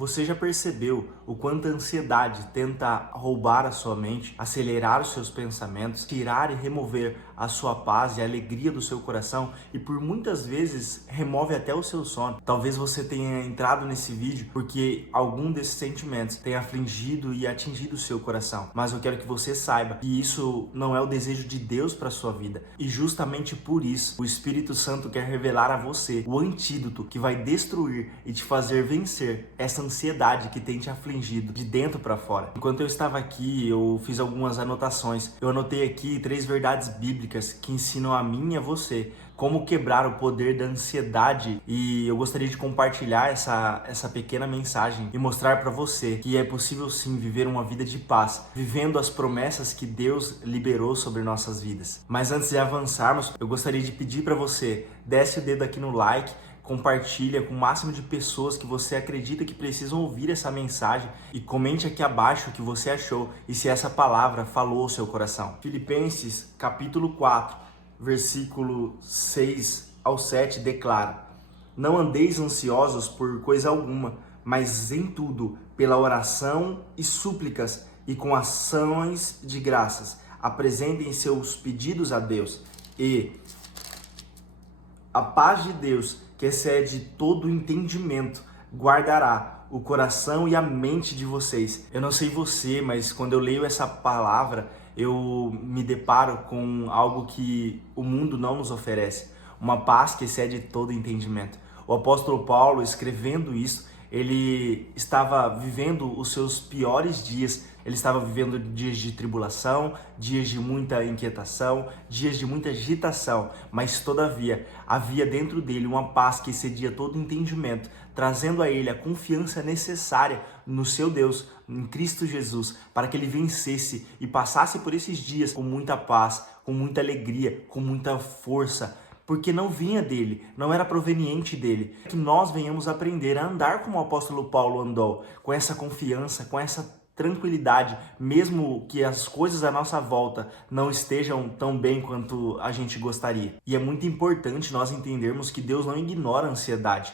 Você já percebeu o quanto a ansiedade tenta roubar a sua mente, acelerar os seus pensamentos, tirar e remover a sua paz e a alegria do seu coração e por muitas vezes remove até o seu sono? Talvez você tenha entrado nesse vídeo porque algum desses sentimentos tem afligido e atingido o seu coração. Mas eu quero que você saiba que isso não é o desejo de Deus para a sua vida. E justamente por isso, o Espírito Santo quer revelar a você o antídoto que vai destruir e te fazer vencer essa ansiedade que tem te afligido de dentro para fora. Enquanto eu estava aqui, eu fiz algumas anotações. Eu anotei aqui 3 verdades bíblicas que ensinam a mim e a você como quebrar o poder da ansiedade, e eu gostaria de compartilhar essa pequena mensagem e mostrar para você que é possível sim viver uma vida de paz, vivendo as promessas que Deus liberou sobre nossas vidas. Mas antes de avançarmos, eu gostaria de pedir para você, desce o dedo aqui no like, compartilha com o máximo de pessoas que você acredita que precisam ouvir essa mensagem e comente aqui abaixo o que você achou e se essa palavra falou ao seu coração. Filipenses capítulo 4, versículo 6 ao 7 declara: Não andeis ansiosos por coisa alguma, mas em tudo, pela oração e súplicas e com ações de graças, apresentem seus pedidos a Deus, e a paz de Deus, que excede todo o entendimento, guardará o coração e a mente de vocês. Eu não sei você, mas quando eu leio essa palavra, eu me deparo com algo que o mundo não nos oferece. Uma paz que excede todo entendimento. O apóstolo Paulo, escrevendo isso, ele estava vivendo os seus piores dias. Ele estava vivendo dias de tribulação, dias de muita inquietação, dias de muita agitação, mas todavia havia dentro dele uma paz que excedia todo entendimento, trazendo a ele a confiança necessária no seu Deus, em Cristo Jesus, para que ele vencesse e passasse por esses dias com muita paz, com muita alegria, com muita força, porque não vinha dele, não era proveniente dele. Que nós venhamos aprender a andar como o apóstolo Paulo andou, com essa confiança, com essa tranquilidade, mesmo que as coisas à nossa volta não estejam tão bem quanto a gente gostaria. E é muito importante nós entendermos que Deus não ignora a ansiedade.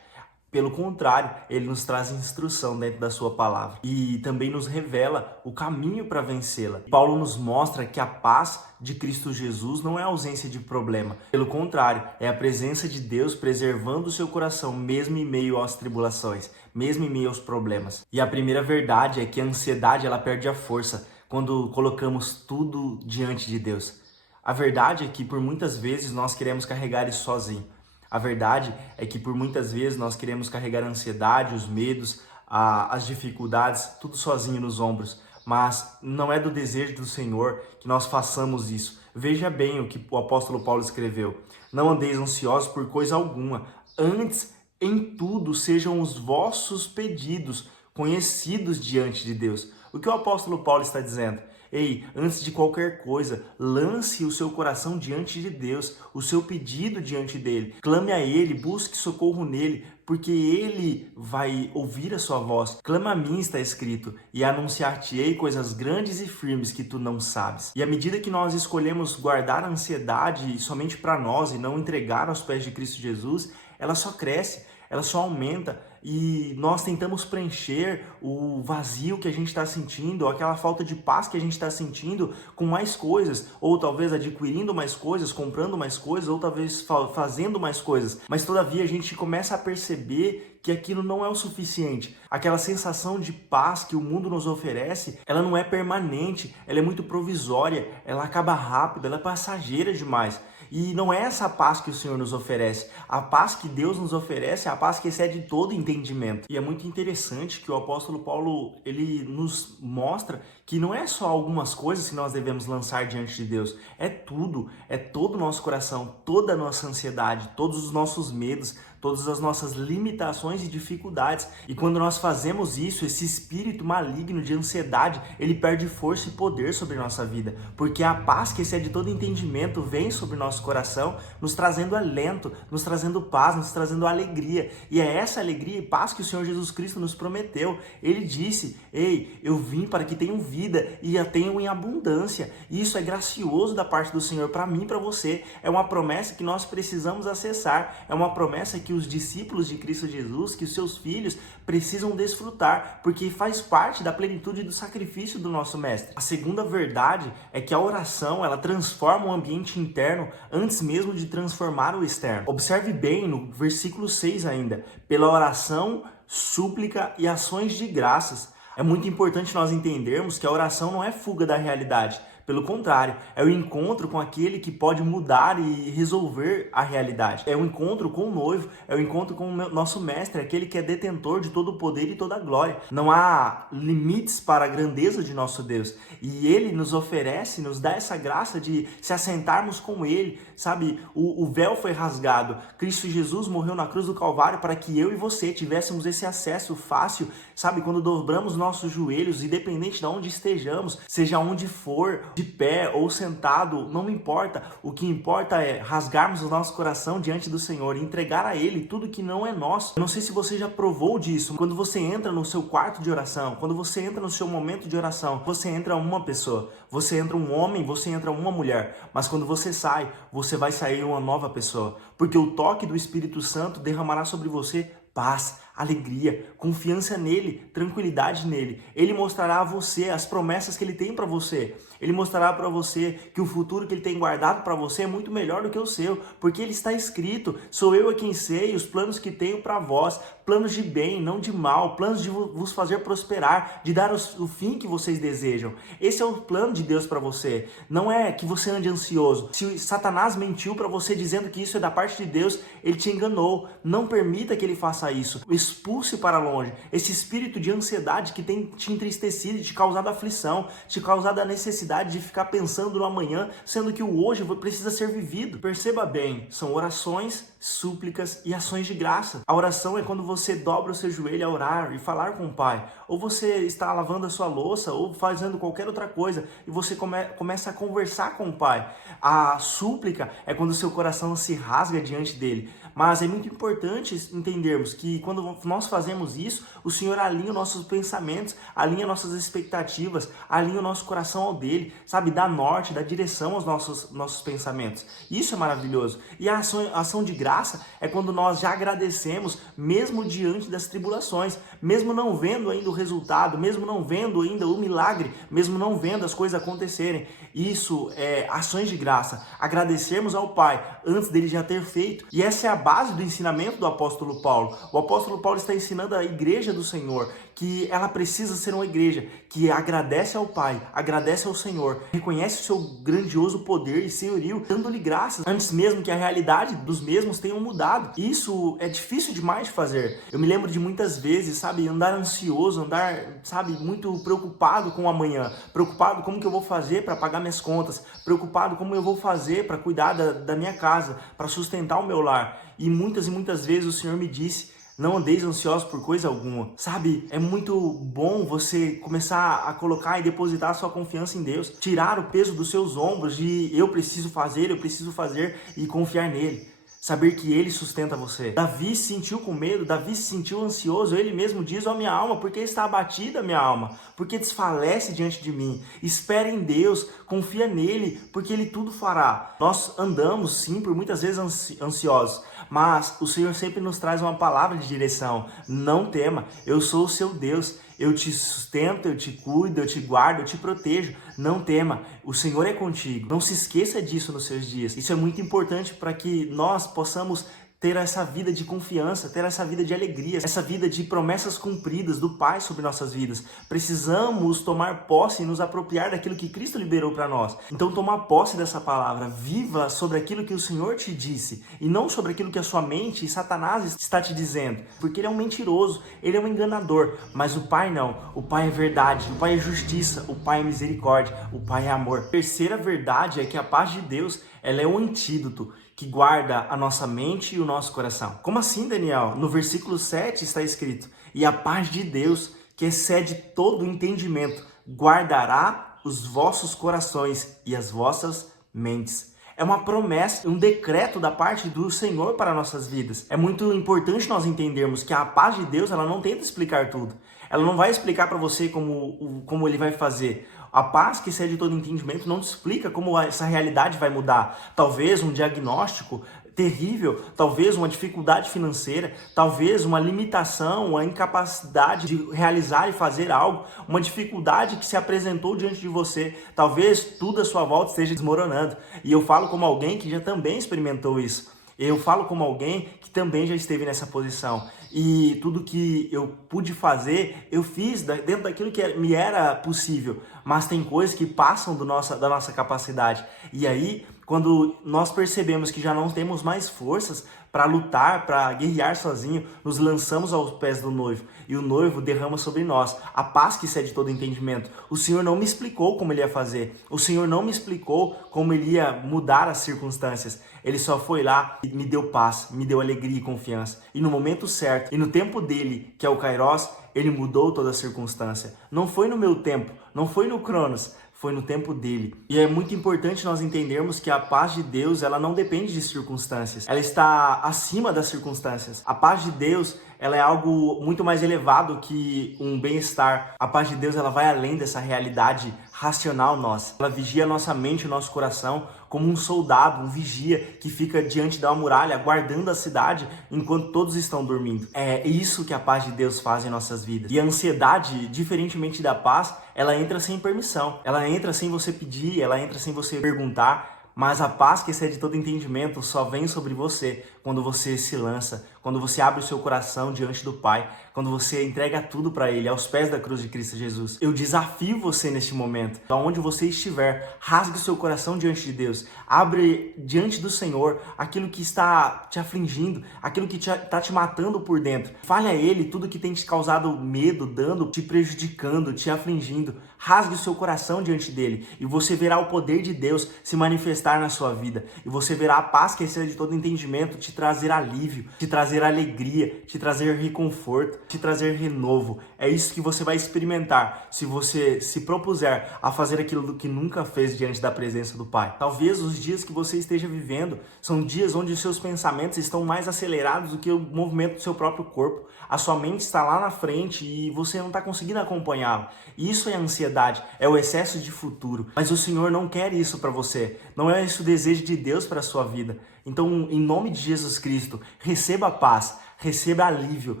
Pelo contrário, Ele nos traz instrução dentro da sua palavra e também nos revela o caminho para vencê-la. Paulo nos mostra que a paz de Cristo Jesus não é ausência de problema. Pelo contrário, é a presença de Deus preservando o seu coração mesmo em meio às tribulações, mesmo em meio aos problemas. E a primeira verdade é que a ansiedade ela perde a força quando colocamos tudo diante de Deus. A verdade é que por muitas vezes nós queremos carregar isso sozinho. A verdade é que por muitas vezes nós queremos carregar a ansiedade, os medos, as dificuldades, tudo sozinho nos ombros. Mas não é do desejo do Senhor que nós façamos isso. Veja bem o que o apóstolo Paulo escreveu. Não andeis ansiosos por coisa alguma. Antes, em tudo, sejam os vossos pedidos conhecidos diante de Deus. O que o apóstolo Paulo está dizendo? Ei, antes de qualquer coisa, lance o seu coração diante de Deus, o seu pedido diante dele. Clame a Ele, busque socorro nele, porque Ele vai ouvir a sua voz. Clama a mim, está escrito, e anunciar-te-ei coisas grandes e firmes que tu não sabes. E à medida que nós escolhemos guardar a ansiedade somente para nós e não entregar aos pés de Cristo Jesus, ela só cresce, ela só aumenta, e nós tentamos preencher o vazio que a gente está sentindo, aquela falta de paz que a gente está sentindo com mais coisas, ou talvez adquirindo mais coisas, comprando mais coisas, ou talvez fazendo mais coisas. Mas todavia a gente começa a perceber que aquilo não é o suficiente. Aquela sensação de paz que o mundo nos oferece, ela não é permanente, ela é muito provisória, ela acaba rápido, ela é passageira demais. E não é essa paz que o Senhor nos oferece. A paz que Deus nos oferece é a paz que excede todo entendimento. E é muito interessante que o apóstolo Paulo, ele nos mostra que não é só algumas coisas que nós devemos lançar diante de Deus. É tudo, é todo o nosso coração, toda a nossa ansiedade, todos os nossos medos, todas as nossas limitações e dificuldades. E quando nós fazemos isso, esse espírito maligno de ansiedade, ele perde força e poder sobre nossa vida. Porque a paz que excede todo entendimento vem sobre nosso coração, nos trazendo alento, nos trazendo paz, nos trazendo alegria. E é essa alegria e paz que o Senhor Jesus Cristo nos prometeu. Ele disse: ei, eu vim para que tenham vida e a tenham em abundância. E isso é gracioso da parte do Senhor para mim e para você. É uma promessa que nós precisamos acessar. É uma promessa que que os discípulos de Cristo Jesus, que os seus filhos precisam desfrutar, porque faz parte da plenitude do sacrifício do nosso Mestre. A segunda verdade é que a oração, ela transforma o ambiente interno antes mesmo de transformar o externo. Observe bem no versículo 6 ainda, pela oração, súplica e ações de graças. É muito importante nós entendermos que a oração não é fuga da realidade. Pelo contrário, é o encontro com aquele que pode mudar e resolver a realidade. É o encontro com o noivo, é o encontro com o nosso mestre, aquele que é detentor de todo o poder e toda a glória. Não há limites para a grandeza de nosso Deus. E ele nos oferece, nos dá essa graça de se assentarmos com ele, sabe? O véu foi rasgado. Cristo Jesus morreu na cruz do Calvário para que eu e você tivéssemos esse acesso fácil, sabe? Quando dobramos nossos joelhos, independente de onde estejamos, seja onde for, de pé ou sentado, não me importa. O que importa é rasgarmos o nosso coração diante do Senhor e entregar a Ele tudo que não é nosso. Eu não sei se você já provou disso. Quando você entra no seu quarto de oração, quando você entra no seu momento de oração, você entra uma pessoa, você entra um homem, você entra uma mulher. Mas quando você sai, você vai sair uma nova pessoa. Porque o toque do Espírito Santo derramará sobre você paz, alegria, confiança nele, tranquilidade nele. Ele mostrará a você as promessas que ele tem para você. Ele mostrará para você que o futuro que ele tem guardado para você é muito melhor do que o seu, porque ele está escrito: sou eu a quem sei os planos que tenho para vós, planos de bem, não de mal, planos de vos fazer prosperar, de dar o fim que vocês desejam. Esse é o plano de Deus para você. Não é que você ande ansioso. Se Satanás mentiu para você dizendo que isso é da parte de Deus, ele te enganou. Não permita que ele faça isso. Expulse para longe esse espírito de ansiedade que tem te entristecido, te causado aflição, te causado a necessidade de ficar pensando no amanhã, sendo que o hoje precisa ser vivido. Perceba bem, são orações, súplicas e ações de graça. A oração é quando você dobra o seu joelho a orar e falar com o Pai. Ou você está lavando a sua louça ou fazendo qualquer outra coisa e você começa a conversar com o Pai. A súplica é quando o seu coração se rasga diante dele. Mas é muito importante entendermos que quando nós fazemos isso, o Senhor alinha os nossos pensamentos, alinha nossas expectativas, alinha o nosso coração ao dele, sabe? Dá norte, dá direção aos nossos pensamentos. Isso é maravilhoso. E a ação de graça é quando nós já agradecemos, mesmo diante das tribulações, mesmo não vendo ainda o resultado, mesmo não vendo ainda o milagre, mesmo não vendo as coisas acontecerem. Isso é ações de graça. Agradecermos ao Pai antes dele já ter feito. E essa é a base do ensinamento do apóstolo Paulo. O apóstolo Paulo está ensinando a igreja do Senhor que ela precisa ser uma igreja que agradece ao Pai, agradece ao Senhor, reconhece o seu grandioso poder e senhorio, dando-lhe graças, antes mesmo que a realidade dos mesmos tenham mudado. Isso é difícil demais de fazer. Eu me lembro de muitas vezes, sabe, andar ansioso, andar, sabe, muito preocupado com o amanhã, preocupado como que eu vou fazer para pagar minhas contas, preocupado como eu vou fazer para cuidar da minha casa, para sustentar o meu lar. E muitas vezes o Senhor me disse: não andeis ansiosos por coisa alguma. Sabe, é muito bom você começar a colocar e depositar a sua confiança em Deus. Tirar o peso dos seus ombros de eu preciso fazer e confiar nele. Saber que ele sustenta você. Davi se sentiu com medo, Davi se sentiu ansioso. Ele mesmo diz: ó minha alma, porque está abatida minha alma? Porque desfalece diante de mim. Espera em Deus, confia nele, porque ele tudo fará. Nós andamos sim por muitas vezes ansiosos, mas o Senhor sempre nos traz uma palavra de direção. Não tema, eu sou o seu Deus. Eu te sustento, eu te cuido, eu te guardo, eu te protejo. Não tema, o Senhor é contigo. Não se esqueça disso nos seus dias. Isso é muito importante para que nós possamos ter essa vida de confiança, ter essa vida de alegria, essa vida de promessas cumpridas do Pai sobre nossas vidas. Precisamos tomar posse e nos apropriar daquilo que Cristo liberou para nós. Então toma posse dessa palavra, viva sobre aquilo que o Senhor te disse e não sobre aquilo que a sua mente e Satanás está te dizendo, porque ele é um mentiroso, ele é um enganador, mas o Pai não. O Pai é verdade, o Pai é justiça, o Pai é misericórdia, o Pai é amor. A terceira verdade é que a paz de Deus, ela é um antídoto que guarda a nossa mente e o nosso coração. Como assim, Daniel? No versículo 7 está escrito: e a paz de Deus, que excede todo entendimento, guardará os vossos corações e as vossas mentes. É uma promessa, um decreto da parte do Senhor para nossas vidas. É muito importante nós entendermos que a paz de Deus, ela não tenta explicar tudo. Ela não vai explicar para você como ele vai fazer. A paz que excede todo entendimento não te explica como essa realidade vai mudar. Talvez um diagnóstico terrível, talvez uma dificuldade financeira, talvez uma limitação, uma incapacidade de realizar e fazer algo, uma dificuldade que se apresentou diante de você, talvez tudo à sua volta esteja desmoronando. E eu falo como alguém que já também experimentou isso. Eu falo como alguém que também já esteve nessa posição. E tudo que eu pude fazer, eu fiz dentro daquilo que me era possível. Mas tem coisas que passam da nossa capacidade. E aí, quando nós percebemos que já não temos mais forças para lutar, para guerrear sozinho, nos lançamos aos pés do noivo. E o noivo derrama sobre nós a paz que excede todo entendimento. O Senhor não me explicou como Ele ia fazer. O Senhor não me explicou como Ele ia mudar as circunstâncias. Ele só foi lá e me deu paz, me deu alegria e confiança. E no momento certo, e no tempo dele, que é o Kairos, Ele mudou toda a circunstância. Não foi no meu tempo, não foi no Cronos, foi no tempo dele. E é muito importante nós entendermos que a paz de Deus, ela não depende de circunstâncias. Ela está acima das circunstâncias. A paz de Deus, ela é algo muito mais elevado que um bem-estar. A paz de Deus, ela vai além dessa realidade racional nossa. Ela vigia a nossa mente e o nosso coração como um soldado, um vigia que fica diante da muralha, guardando a cidade enquanto todos estão dormindo. É isso que a paz de Deus faz em nossas vidas. E a ansiedade, diferentemente da paz, ela entra sem permissão. Ela entra sem você pedir, ela entra sem você perguntar. Mas a paz que excede todo entendimento só vem sobre você quando você se lança, quando você abre o seu coração diante do Pai, quando você entrega tudo para Ele, aos pés da cruz de Cristo Jesus. Eu desafio você neste momento, aonde você estiver, rasgue o seu coração diante de Deus, abre diante do Senhor aquilo que está te afligindo, aquilo que está te matando por dentro. Fale a Ele tudo que tem te causado medo, dano, te prejudicando, te afligindo. Rasgue o seu coração diante dele e você verá o poder de Deus se manifestar na sua vida. E você verá a paz que excede todo entendimento te trazer alívio, te trazer alegria, te trazer reconforto, te trazer renovo. É isso que você vai experimentar se você se propuser a fazer aquilo que nunca fez diante da presença do Pai. Talvez os dias que você esteja vivendo são dias onde os seus pensamentos estão mais acelerados do que o movimento do seu próprio corpo. A sua mente está lá na frente e você não está conseguindo acompanhá-la. Isso é ansiedade, é o excesso de futuro. Mas o Senhor não quer isso para você. Não é esse o desejo de Deus para a sua vida. Então, em nome de Jesus Cristo, receba paz, receba alívio,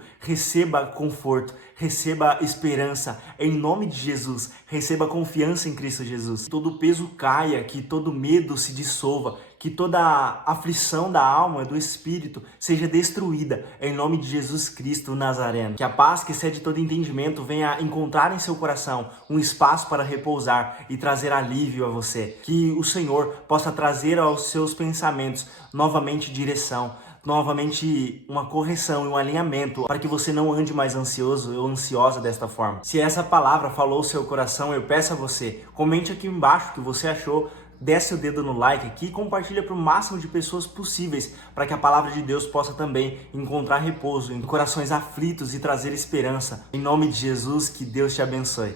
receba conforto, receba esperança. Em nome de Jesus, receba confiança em Cristo Jesus. Que todo peso caia, que todo medo se dissolva, que toda aflição da alma, do espírito, seja destruída em nome de Jesus Cristo Nazareno. Que a paz que excede todo entendimento venha encontrar em seu coração um espaço para repousar e trazer alívio a você. Que o Senhor possa trazer aos seus pensamentos novamente direção, novamente uma correção e um alinhamento para que você não ande mais ansioso ou ansiosa desta forma. Se essa palavra falou o seu coração, eu peço a você, comente aqui embaixo o que você achou, desce o dedo no like aqui e compartilha para o máximo de pessoas possíveis para que a palavra de Deus possa também encontrar repouso em corações aflitos e trazer esperança. Em nome de Jesus, que Deus te abençoe.